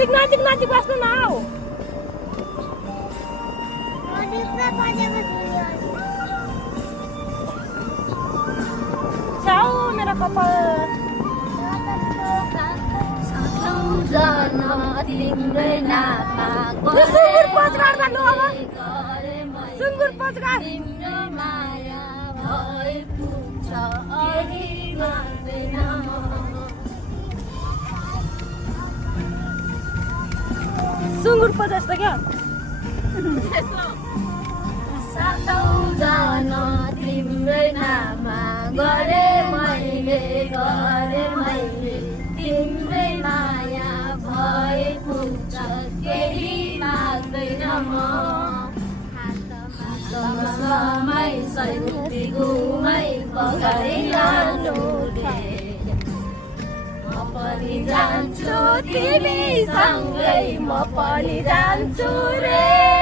अलिक नजिक नजिक बस्नु न हौ छाउ मेरो कपाल तिम्रै नापा सुँगुर पचगाड गर्नु अब सुँगुर पचगाड तिम्रो माया भए पुग्छ अघि मान्दैन सुँगुर पच जस्तो क्या सातौँ जन तिम्रै नाममा गरे मैले तिम्रै माया भए पुग्छ केही माग्दैन म समय सैगुठी घुमै बगाई लानुले म पनि जान्छु तिमीसँगै म पनि जान्छु रे